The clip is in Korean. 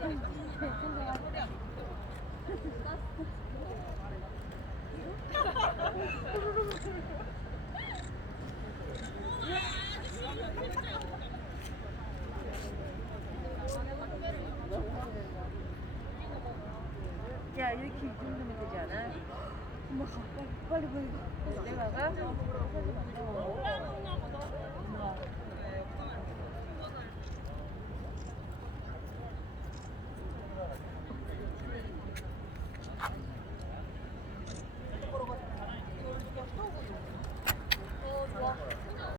야, 이렇게 이 정도면 되지 않아? 엄마 가, 빨리, 빨리, 빨리. 내가 가? 엄마.